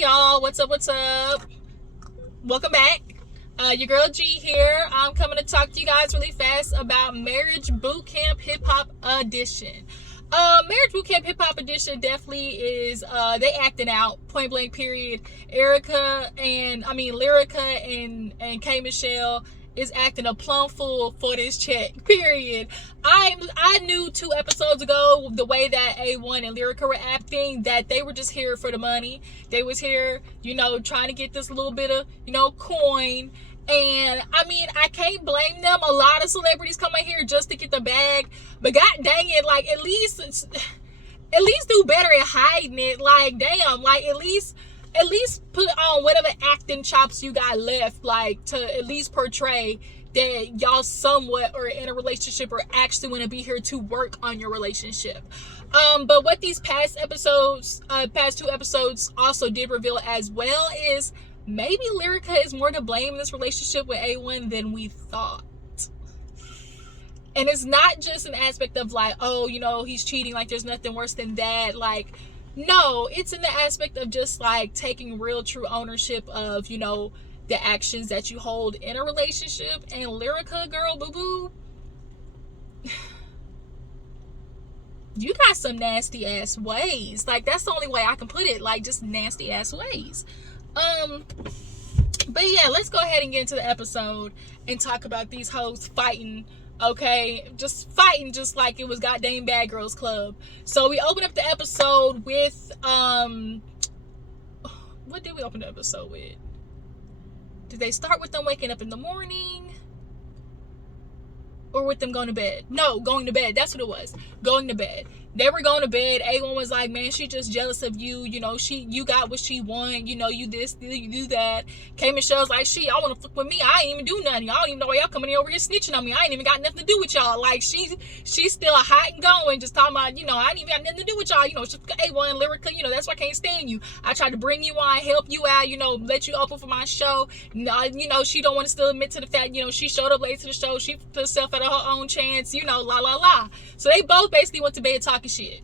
y'all. What's up? Welcome back. Your girl G here. I'm coming to talk to you guys really fast about Marriage Bootcamp Hip-Hop Edition. Marriage Bootcamp Hip-Hop Edition definitely is, they acting out, point blank period. Lyrica and K. Michelle is acting a plum fool for this check, period. I knew 2 episodes ago, the way that A1 and Lyrica were acting, that they were just here for the money. They was here, trying to get this little bit of, coin. And I can't blame them. A lot of celebrities come out here just to get the bag, but god dang it, like at least do better at hiding it. Like damn, like at least put on whatever acting chops you got left, like to at least portray that y'all somewhat are in a relationship or actually want to be here to work on your relationship. But what these past 2 episodes also did reveal as well is maybe Lyrica is more to blame in this relationship with A1 than we thought. And it's not just an aspect of like, oh, he's cheating, like there's nothing worse than that. Like, no, it's in the aspect of just like taking real true ownership of, the actions that you hold in a relationship. And Lyrica, girl, boo-boo, you got some nasty ass ways. Like, that's the only way I can put it. Like, just nasty ass ways. But yeah, let's go ahead and get into the episode and talk about these hoes fighting. Okay, just fighting just like it was goddamn Bad Girls Club. So we open up the episode with what did we open the episode with? Did they start with them waking up in the morning? Or with them going to bed? No, going to bed. That's what it was. Going to bed. They were going to bed. A1 was like, man, she just jealous of you. You got what she want. You this, you do that. K. Michelle's like, y'all want to fuck with me? I ain't even do nothing. Y'all don't even know why y'all coming over here snitching on me. I ain't even got nothing to do with y'all. Like, she's still hot and going, just talking about, I ain't even got nothing to do with y'all. It's just A1 and Lyrica, that's why I can't stand you. I tried to bring you on, help you out, let you open for my show. No, she don't want to still admit to the fact, she showed up late to the show. She put herself at her own chance, la la la. So they both basically went to bed talking shit.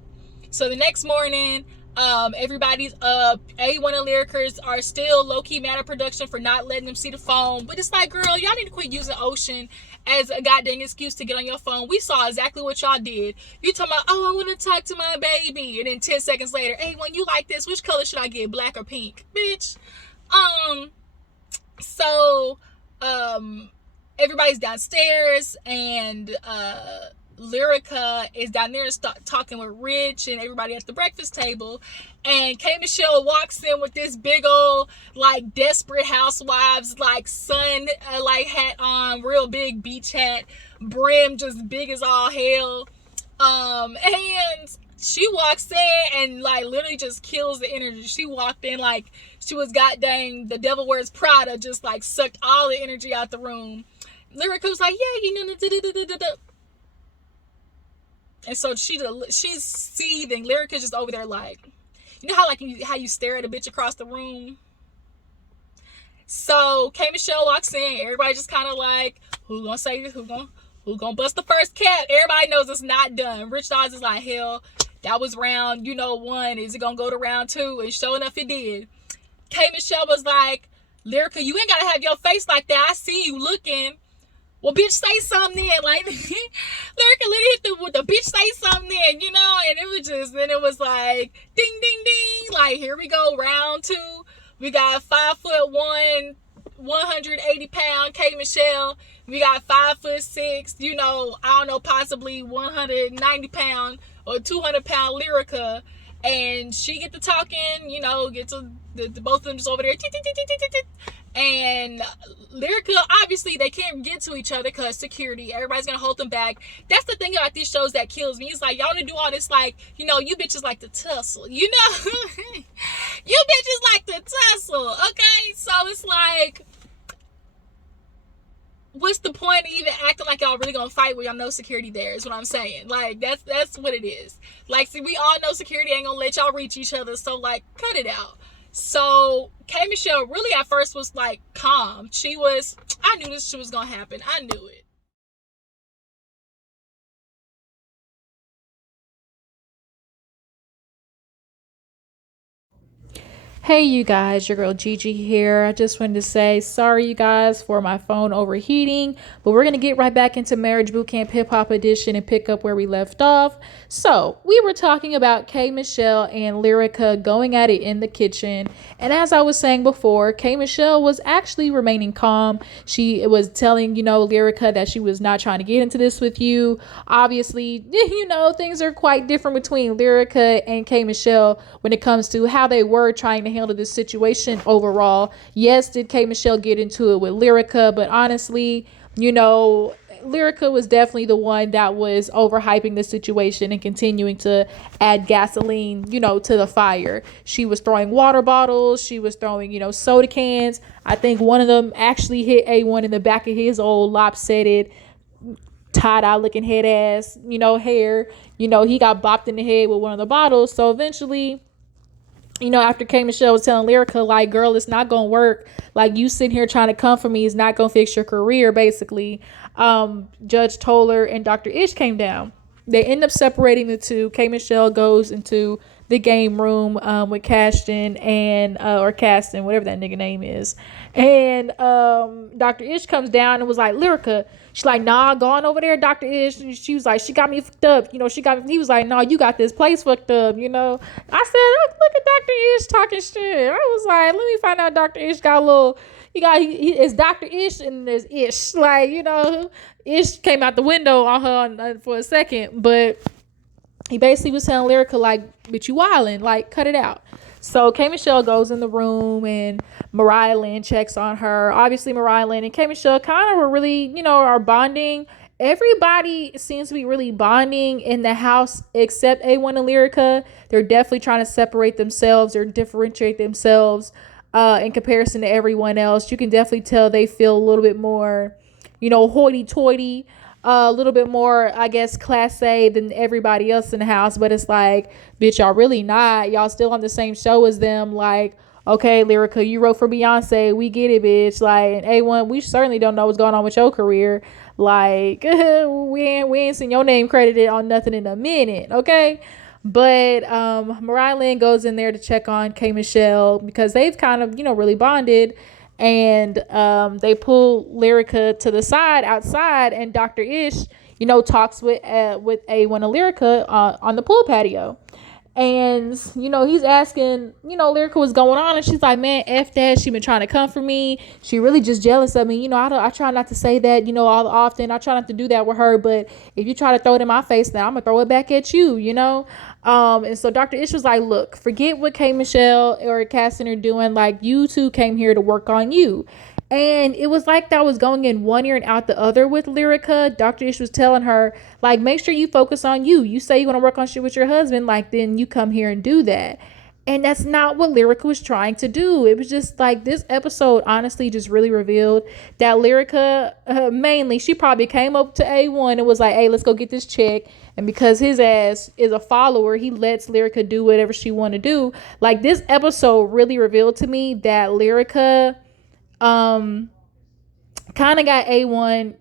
So the next morning, everybody's up. A1 and Lyrica are still low-key mad at production for not letting them see the phone. But it's like, girl, y'all need to quit using Ocean as a goddamn excuse to get on your phone. We saw exactly what y'all did. You talking about, oh, I want to talk to my baby. And then 10 seconds later, A1, you like this? Which color should I get, black or pink? Bitch. So, everybody's downstairs, and Lyrica is down there talking with Rich and everybody at the breakfast table, and K. Michelle walks in with this big old like Desperate Housewives like sun like hat on, real big beach hat, brim just big as all hell, and she walks in and like literally just kills the energy. She walked in like she was goddamn The Devil Wears Prada, just like sucked all the energy out the room. Lyrica was like, yeah, and so she's seething. Lyrica's just over there like, how you stare at a bitch across the room. So K. Michelle walks in. Everybody just kind of like, who gonna bust the first cap? Everybody knows it's not done. Rich Dawes is like, hell, that was round 1. Is it gonna go to round 2? And sure enough, it did. K. Michelle was like, Lyrica, you ain't gotta have your face like that. I see you looking. Well, bitch, say something then. Like, Lyrica literally hit with the bitch, say something then, and it was like, ding, ding, ding. Like, here we go, round 2. We got 5'1", 180-pound K. Michelle. We got 5'6", I don't know, possibly 190-pound or 200-pound Lyrica. And she get to talking, get to the both of them just over there. And Lyrica, obviously, they can't get to each other because security. Everybody's going to hold them back. That's the thing about these shows that kills me. It's like, y'all want to do all this, like, you bitches like to tussle. You bitches like to tussle. Okay? So it's like, what's the point of even acting like y'all really going to fight when y'all know security there is what I'm saying. Like, that's what it is. Like, see, we all know security ain't going to let y'all reach each other. So, like, cut it out. So K. Michelle really at first was like calm. I knew this shit was gonna happen. I knew it. Hey you guys, your girl Gigi here. I just wanted to say sorry you guys for my phone overheating, but we're gonna get right back into Marriage Bootcamp Hip Hop Edition and pick up where we left off. So we were talking about K Michelle and Lyrica going at it in the kitchen, and as I was saying before, K Michelle was actually remaining calm. She was telling Lyrica that she was not trying to get into this with you. Obviously, things are quite different between Lyrica and K Michelle when it comes to how they were trying to handle this situation overall. Yes, did K Michelle get into it with Lyrica, but honestly, Lyrica was definitely the one that was overhyping the situation and continuing to add gasoline, to the fire. She was throwing water bottles, she was throwing, soda cans. I think one of them actually hit A1 in the back of his old lopsided tie-dye looking head ass, hair. He got bopped in the head with one of the bottles. So eventually, after K Michelle was telling Lyrica, like, girl, it's not gonna work. Like, you sitting here trying to come for me is not gonna fix your career, basically. Judge Toller and Dr. Ish came down. They end up separating the two. K Michelle goes into the game room with Caston and or Caston, whatever that nigga name is. And Dr. Ish comes down and was like, Lyrica. She's like, nah, go on over there, Dr. Ish. She was like, she got me fucked up. He was like, nah, you got this place fucked up, I said, look at Dr. Ish talking shit. I was like, let me find out Dr. Ish got a little, it's Dr. Ish and there's Ish. Like, Ish came out the window on her for a second, but he basically was telling Lyrica, like, bitch, you wildin', like, cut it out. So K Michelle goes in the room and Marilyn checks on her. Obviously, Marilyn and K Michelle kind of were really, are bonding. Everybody seems to be really bonding in the house except A1 and Lyrica. They're definitely trying to separate themselves or differentiate themselves in comparison to everyone else. You can definitely tell they feel a little bit more, hoity-toity. A little bit more, I guess, class A than everybody else in the house. But it's like, bitch, y'all really not. Y'all still on the same show as them. Like, okay, Lyrica, you wrote for Beyonce. We get it, bitch. Like, A1, we certainly don't know what's going on with your career. Like, we ain't seen your name credited on nothing in a minute, okay? But Marilyn goes in there to check on K Michelle because they've kind of, really bonded. And they pull Lyrica to the side outside, and Dr. Ish, talks with A1 and Lyrica on the pool patio. And, he's asking, Lyrica what's going on. And she's like, man, F that. She been trying to come for me. She really just jealous of me. I try not to say that, all often. I try not to do that with her. But if you try to throw it in my face, then I'm going to throw it back at you, And so Dr. Ish was like, look, forget what K Michelle or Caston are doing. Like, you two came here to work on you. And it was like that was going in one ear and out the other with Lyrica. Dr. Ish was telling her, like, make sure you focus on you. You say you want to work on shit with your husband, like, then you come here and do that. And that's not what Lyrica was trying to do. It was just like this episode honestly just really revealed that Lyrica, mainly, she probably came up to A1 and was like, hey, let's go get this check. And because his ass is a follower, he lets Lyrica do whatever she want to do. Like, this episode really revealed to me that Lyrica kind of got A1,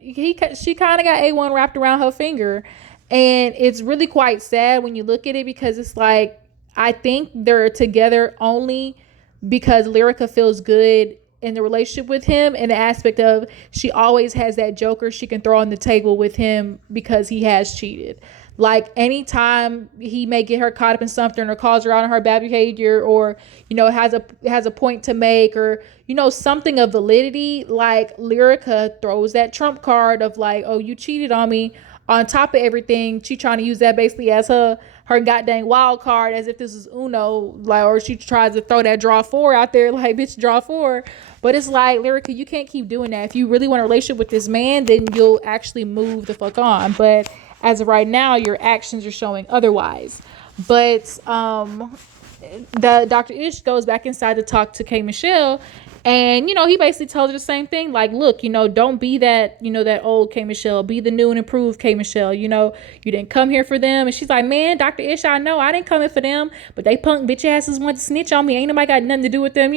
she kind of got A1 wrapped around her finger. And it's really quite sad when you look at it, because it's like, I think they're together only because Lyrica feels good in the relationship with him, in the aspect of she always has that joker she can throw on the table with him because he has cheated. Like, anytime he may get her caught up in something or calls her out on her bad behavior, or has a point to make, or something of validity, like, Lyrica throws that trump card of like, oh, you cheated on me. On top of everything, she trying to use that basically as her goddamn wild card, as if this is Uno, like, or she tries to throw that draw 4 out there, like, bitch, draw 4. But it's like, Lyrica, you can't keep doing that. If you really want a relationship with this man, then you'll actually move the fuck on. But as of right now, your actions are showing otherwise. But the Dr. Ish goes back inside to talk to K Michelle. And, he basically told her the same thing. Like, look, don't be that, that old K Michelle. Be the new and improved K Michelle. You didn't come here for them. And she's like, man, Dr. Ish, I know I didn't come here for them. But they punk bitch asses want to snitch on me. Ain't nobody got nothing to do with them.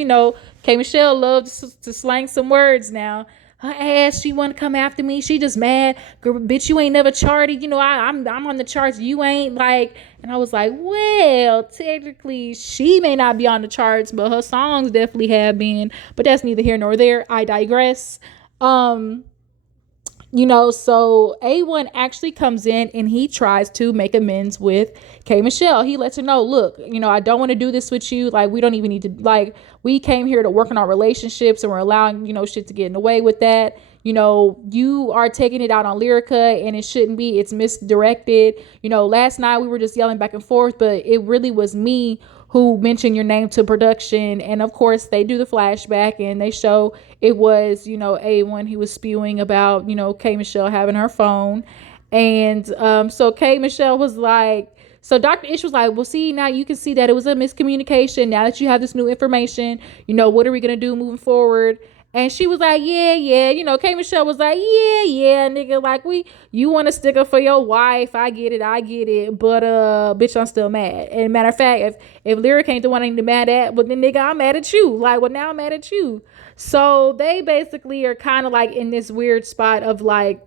K Michelle loves to slang some words now. her ass. She want to come after me. She just mad. Girl, bitch, you ain't never charted. I'm on the charts. You ain't like. And I was like, well, technically, she may not be on the charts, but her songs definitely have been. But that's neither here nor there. I digress. Um, so A1 actually comes in and he tries to make amends with K Michelle. He lets her know, look, I don't want to do this with you. Like, we don't even need to, like, we came here to work on our relationships and we're allowing, shit to get in the way with that. You are taking it out on Lyrica and it shouldn't be. It's misdirected. Last night we were just yelling back and forth, but it really was me who mentioned your name to production. And of course they do the flashback and they show it was, A1 he was spewing about, K Michelle having her phone. And so K Michelle was like, so Dr. Ish was like, well, see, now you can see that it was a miscommunication. Now that you have this new information, what are we going to do moving forward? And she was like, yeah. K Michelle was like, yeah, nigga. Like, you want to stick up for your wife. I get it. But, bitch, I'm still mad. And matter of fact, if Lyrica ain't the one I'm mad at, well, then, nigga, I'm mad at you. Like, well, now I'm mad at you. So they basically are kind of like in this weird spot of like,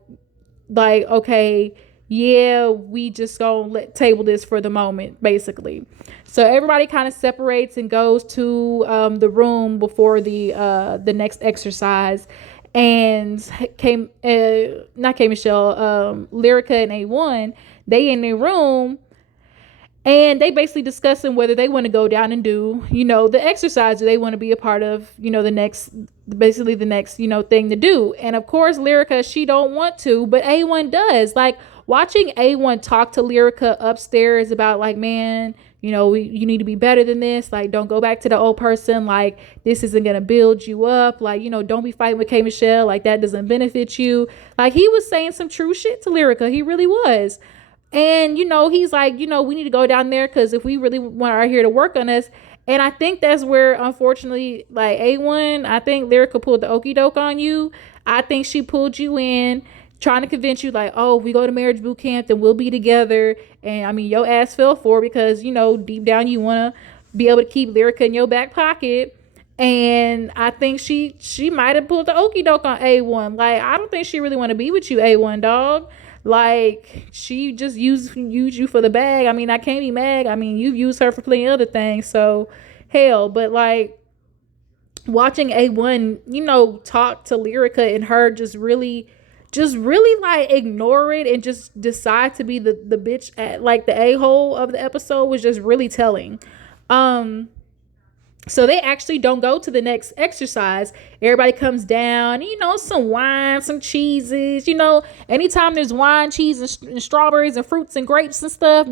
okay, yeah, we just gonna table this for the moment, basically. So everybody kind of separates and goes to the room before the next exercise. And not K Michelle, Lyrica and A1, they in their room. And they basically discussing whether they want to go down and do, the exercise they want to be a part of, the next thing to do. And of course, Lyrica, she don't want to, but A1 does. Like, watching A1 talk to Lyrica upstairs about like, man, you need to be better than this. Like, don't go back to the old person. Like, this isn't going to build you up. Like, don't be fighting with K Michelle. Like, that doesn't benefit you. Like, he was saying some true shit to Lyrica. He really was. And, he's like, we need to go down there because if we really want our here to work on us. And I think that's where, unfortunately, like A1, I think Lyrica pulled the okie doke on you. I think she pulled you in trying to convince you like, oh, if we go to marriage boot camp, then we'll be together. And I mean, your ass fell for it because, deep down you want to be able to keep Lyrica in your back pocket. And I think she might have pulled the okie doke on A1. Like, I don't think she really want to be with you, A1, dog. Like, she just used you for the bag. I mean, I can't be mad. I mean, you've used her for plenty of other things. So, hell. But, like, watching A1, talk to Lyrica and her just really, like, ignore it and just decide to be the bitch at, like, the a-hole of the episode was just really telling. So they actually don't go to the next exercise. Everybody comes down, some wine, some cheeses, anytime there's wine, cheese, and strawberries and fruits and grapes and stuff,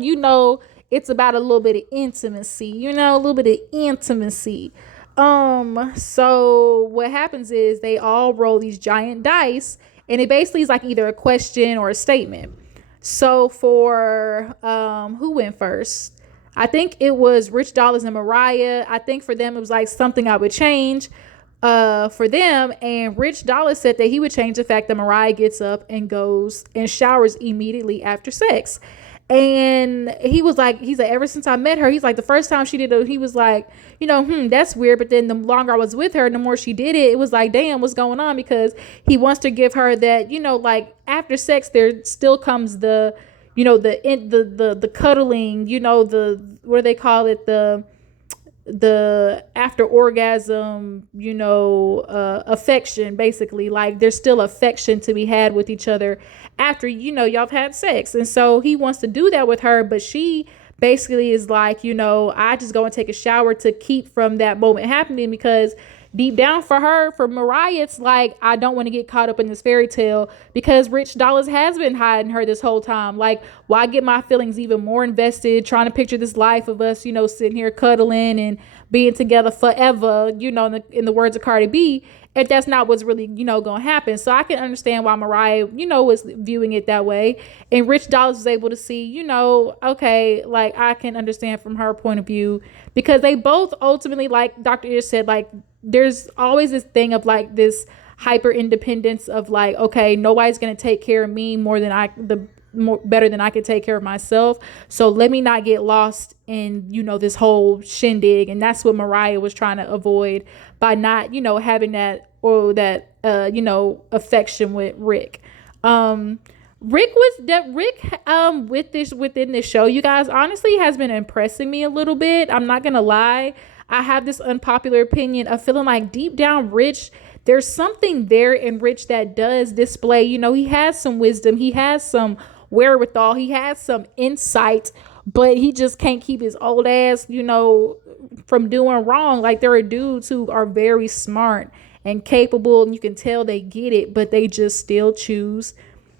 it's about a little bit of intimacy, a little bit of intimacy. So what happens is they all roll these giant dice and it basically is like either a question or a statement. So for, who went first? I think it was Rich Dollars and Mariah. I think for them, it was like something I would change for them. And Rich Dollars said that he would change the fact that Mariah gets up and goes and showers immediately after sex. And he was like, ever since I met her, he's like, the first time she did it, he was like, that's weird. But then the longer I was with her, the more she did it, it was like, damn, what's going on? Because he wants to give her that, like after sex, there still comes the cuddling, what do they call it? The after orgasm, affection, basically. Like, there's still affection to be had with each other after, y'all have had sex. And so he wants to do that with her, but she basically is like, I just go and take a shower to keep from that moment happening because deep down for Mariah, it's like, I don't want to get caught up in this fairy tale because Rich Dollars has been hiding her this whole time. Like, why get my feelings even more invested, trying to picture this life of us, sitting here cuddling and being together forever, in the words of Cardi B, if that's not what's really, going to happen. So I can understand why Mariah, was viewing it that way. And Rich Dollars was able to see, okay, like, I can understand from her point of view because they both ultimately, like Dr. Ish said, like, there's always this thing of like this hyper independence of like, okay, nobody's going to take care of me more than better than I could take care of myself. So let me not get lost in, this whole shindig. And that's what Mariah was trying to avoid by not, having that, or that, affection with Rick. Within this show, you guys, honestly has been impressing me a little bit. I'm not gonna lie. I have this unpopular opinion of feeling like deep down Rich, there's something there in Rich that does display, he has some wisdom, he has some wherewithal, he has some insight, but he just can't keep his old ass, from doing wrong. Like, there are dudes who are very smart and capable, and you can tell they get it, but they just still choose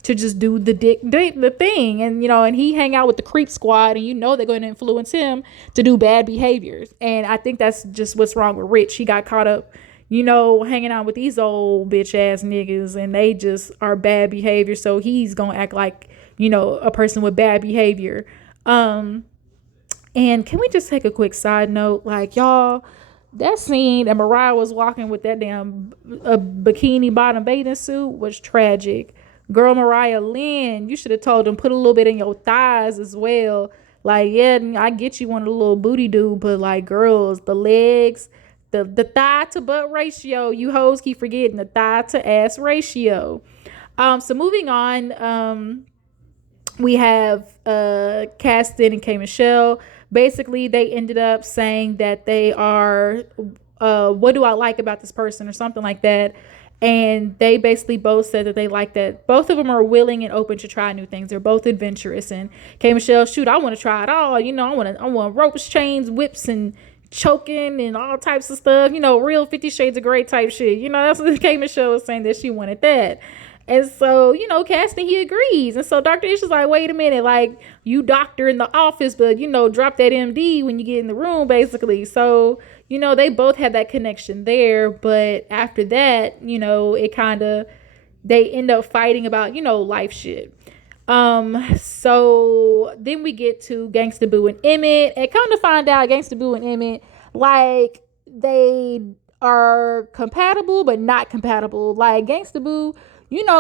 to just do the thing. And and he hang out with the creep squad, and they're going to influence him to do bad behaviors. And I think that's just what's wrong with Rich. He got caught up hanging out with these old bitch ass niggas, and they just are bad behavior, so he's gonna act like a person with bad behavior. And can we just take a quick side note, like, y'all, that scene that Mariah was walking with that damn bikini bottom bathing suit was tragic. Girl, Mariah Lynn, you should have told him, put a little bit in your thighs as well. Like, yeah, I get you want a little booty dude, but like, girls, the legs, the thigh to butt ratio, you hoes keep forgetting the thigh to ass ratio. So moving on, we have Caston and K Michelle. Basically, they ended up saying that they are, what do I like about this person, or something like that. And they basically both said that they like that both of them are willing and open to try new things. They're both adventurous. And K Michelle, shoot, I want to try it all. I want ropes, chains, whips, and choking and all types of stuff. Real 50 Shades of Grey type shit. That's what K Michelle was saying, that she wanted that. And so, Caston, he agrees. And so Dr. Ish is like, wait a minute, like, you doctor in the office, but, drop that MD when you get in the room, basically. So, they both had that connection there. But after that, it kind of, they end up fighting about, life shit. So then we get to Gangsta Boo and Emmitt. And come to find out, Gangsta Boo and Emmitt, like, they are compatible, but not compatible. Like, Gangsta Boo,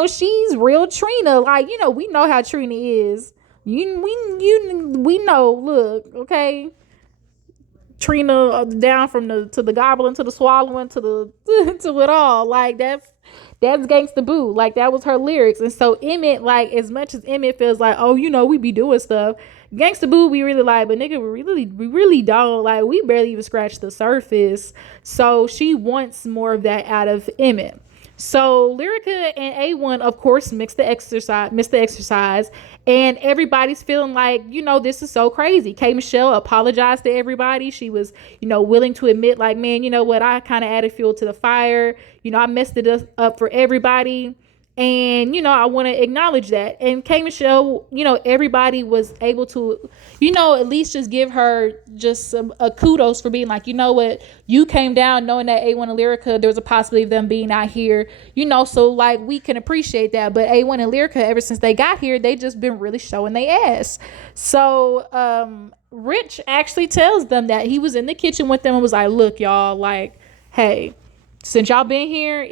she's real Trina. Like, we know how Trina is. We know, look, okay? Trina down from to the gobbling, to the swallowing, to the to it all. Like, that's Gangsta Boo. Like, that was her lyrics. And so Emmitt, like, as much as Emmitt feels like, oh, we be doing stuff, Gangsta Boo we really like, but nigga, we really don't. Like, we barely even scratch the surface. So she wants more of that out of Emmitt. So Lyrica and A1, of course, missed the exercise, and everybody's feeling like, this is so crazy. K Michelle apologized to everybody. She was, willing to admit, like, man, you know what? I kind of added fuel to the fire. I messed it up for everybody. And, I want to acknowledge that. And K Michelle, everybody was able to, at least just give her just a kudos for being like, what, you came down knowing that A1 and Lyrica, there was a possibility of them being out here, so like, we can appreciate that. But A1 and Lyrica, ever since they got here, they just been really showing their ass. So Rich actually tells them that he was in the kitchen with them and was like, look, y'all, like, hey, since y'all been here,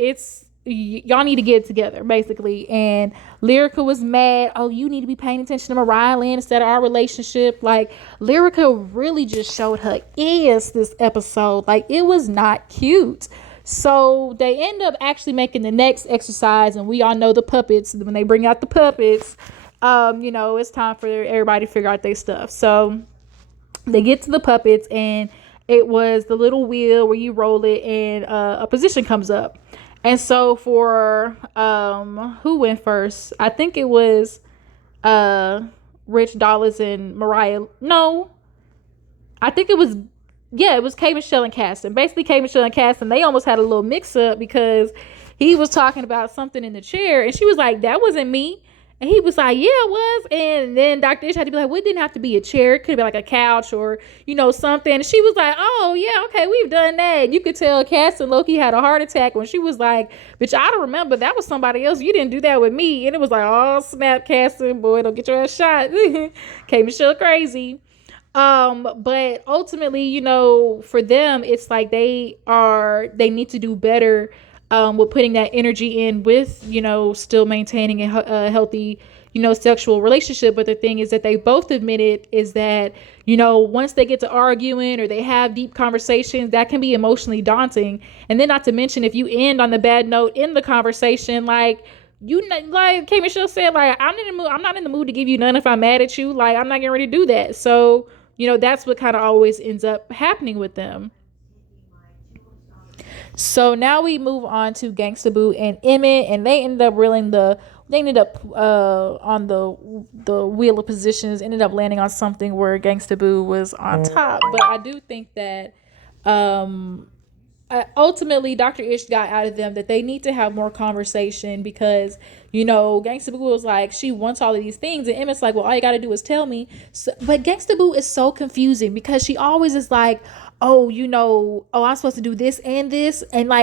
y'all need to get it together, basically. And Lyrica was mad. Oh, you need to be paying attention to Mariah Lynn instead of our relationship. Like, Lyrica really just showed her ass this episode. Like, it was not cute. So they end up actually making the next exercise, and we all know the puppets. When they bring out the puppets, it's time for everybody to figure out their stuff. So they get to the puppets, and it was the little wheel where you roll it and a position comes up. And so for who went first? I think it was Rich Dollars and Mariah. No, I think it was K Michelle and Caston. Basically, K Michelle and Caston, they almost had a little mix up because he was talking about something in the chair, and she was like, that wasn't me. And he was like, yeah, it was. And then Dr. Ish had to be like, well, it didn't have to be a chair. It could have been like a couch or, something. And she was like, oh, yeah, okay, we've done that. And you could tell Cass and Loki had a heart attack when she was like, bitch, I don't remember. That was somebody else. You didn't do that with me. And it was like, oh, snap, Cass, and boy, don't get your ass shot. K Michelle crazy. But ultimately, for them, it's like they need to do better with putting that energy in with, still maintaining a healthy, sexual relationship. But the thing is that they both admitted is that, once they get to arguing or they have deep conversations, that can be emotionally daunting. And then not to mention, if you end on the bad note in the conversation, like K. Michelle said, like, I'm not in the mood to give you none if I'm mad at you. Like, I'm not getting ready to do that. So, that's what kind of always ends up happening with them. So now we move on to Gangsta Boo and Emmitt, and they ended up on the wheel of positions, ended up landing on something where Gangsta Boo was on top. But I do think that um ultimately Dr. Ish got out of them that they need to have more conversation, because Gangsta Boo was like, she wants all of these things, and Emmett's like, well, all you gotta do is tell me. So, but Gangsta Boo is so confusing, because she always is like, oh, I'm supposed to do this and this, and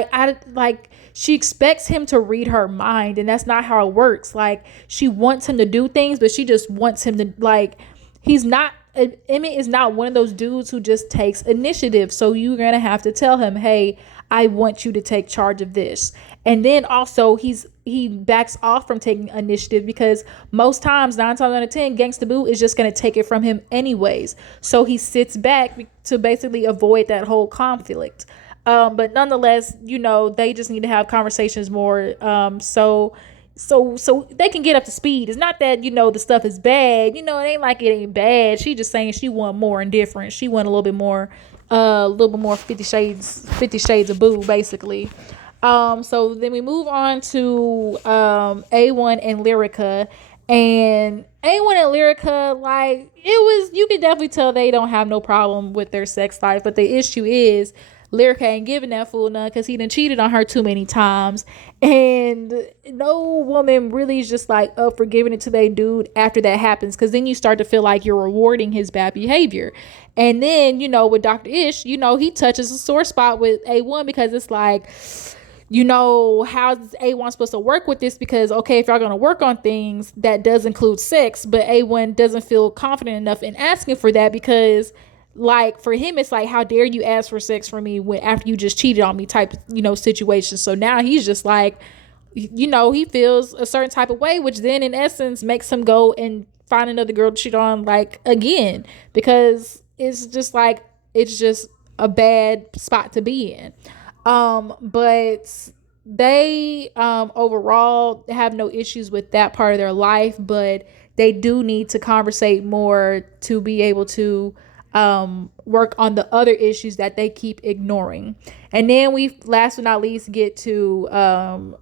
she expects him to read her mind, and that's not how it works. Like, she wants him to do things, but she just wants him to, like, Emmitt is not one of those dudes who just takes initiative. So you're going to have to tell him, hey, I want you to take charge of this. And then also he backs off from taking initiative, because most times, 9 times out of 10, Gangsta Boo is just going to take it from him anyways. So he sits back to basically avoid that whole conflict. But nonetheless, they just need to have conversations more. So they can get up to speed. It's not that, the stuff is bad. It ain't like it ain't bad. She just saying she want more and different. She want a little bit more 50 shades of Boo, basically. So then we move on to A1 and Lyrica. And A1 and Lyrica, like, you can definitely tell they don't have no problem with their sex life. But the issue is, Lyrica ain't giving that fool none, because he done cheated on her too many times. And no woman really is just like up for giving it to that dude after that happens, because then you start to feel like you're rewarding his bad behavior. And then, with Dr. Ish, he touches a sore spot with A1, because it's like, how's A1 supposed to work with this? Because, okay, if y'all going to work on things, that does include sex, but A1 doesn't feel confident enough in asking for that, because, like, for him, it's like, how dare you ask for sex from me after you just cheated on me type, situation. So now he's just like, he feels a certain type of way, which then in essence makes him go and find another girl to cheat on, like, again, because it's just a bad spot to be in. But they overall have no issues with that part of their life, but they do need to conversate more to be able to work on the other issues that they keep ignoring. And then we, last but not least, get to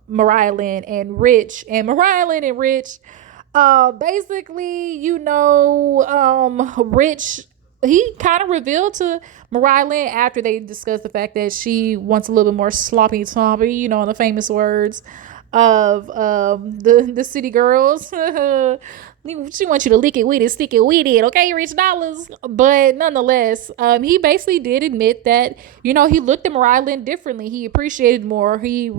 Marilyn and Rich. And Marilyn and Rich, basically, Rich, he kind of revealed to Marilyn after they discussed the fact that she wants a little bit more sloppy, in the famous words of the city girls. She wants you to lick it with it, stick it with it, okay, Rich Dollars. But nonetheless, he basically did admit that, he looked at Marilyn differently. He appreciated more. He's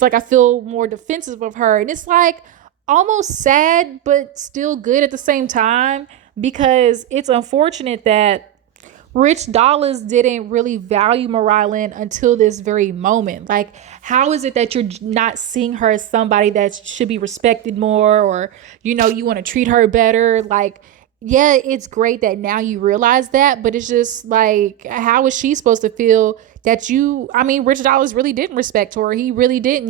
like, I feel more defensive of her. And it's like almost sad, but still good at the same time, because it's unfortunate that Rich Dollars didn't really value Marilyn until this very moment. Like, how is it that you're not seeing her as somebody that should be respected more, or, you want to treat her better? Like, yeah, it's great that now you realize that, but it's just like, how is she supposed to feel that Rich Dollars really didn't respect her? He really didn't,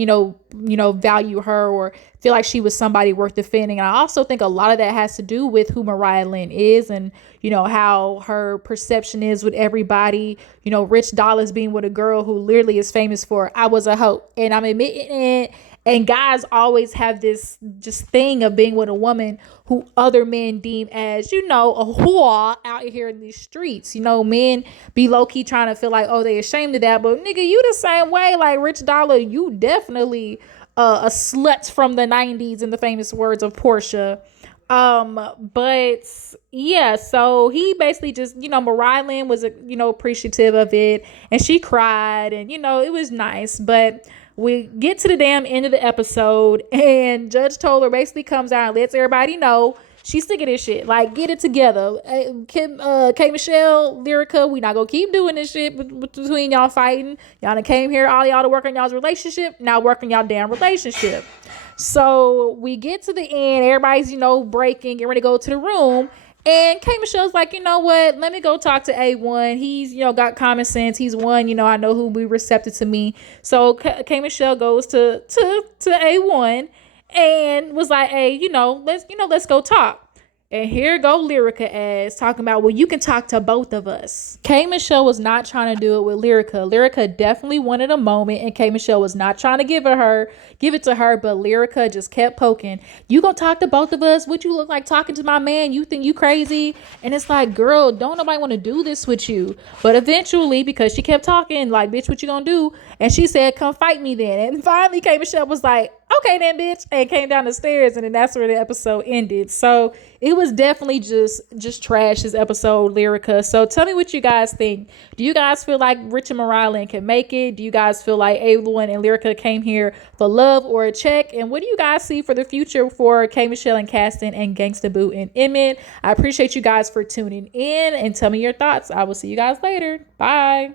value her or feel like she was somebody worth defending. And I also think a lot of that has to do with who Mariah Lynn is, and, how her perception is with everybody. Rich Dollars being with a girl who literally is famous for, I was a hoe. And I'm admitting it. And guys always have this just thing of being with a woman who other men deem as, a whore out here in these streets. Men be low-key trying to feel like, oh, they ashamed of that. But nigga, you the same way. Like, Rich Dollar, you definitely a slut from the 90s, in the famous words of Portia. But yeah, so he basically just, Mariah Lynn was, appreciative of it, and she cried, and, it was nice. But we get to the damn end of the episode, and Judge Toller basically comes out and lets everybody know she's sick of this shit. Like, get it together. K. Michelle, Lyrica, we not gonna keep doing this shit between y'all fighting. Y'all done came here, all y'all to work on y'all's relationship. Now work on y'all damn relationship. So we get to the end. Everybody's, breaking, getting ready to go to the room. And K Michelle's like, you know what? Let me go talk to A1. He's, got common sense. He's one, I know who will be receptive to me. So K Michelle goes to A1 and was like, hey, let's go talk. And here go Lyrica as talking about, well, you can talk to both of us. K Michelle was not trying to do it with Lyrica. Lyrica definitely wanted a moment, and K Michelle was not trying to give it to her, but Lyrica just kept poking. You gonna talk to both of us? What you look like talking to my man? You think you crazy? And it's like, girl, don't nobody want to do this with you. But eventually, because she kept talking, like, bitch, what you gonna do? And she said, come fight me then. And finally, K Michelle was like, okay then, bitch, and came down the stairs, and then that's where the episode ended. So it was definitely just trash, this episode, Lyrica. So tell me what you guys think. Do you guys feel like Rich and Marilyn can make it? Do you guys feel like A1 and Lyrica came here for love or a check? And what do you guys see for the future for K Michelle and Caston and Gangsta Boo and Emmitt? I appreciate you guys for tuning in, and tell me your thoughts. I will see you guys later. Bye.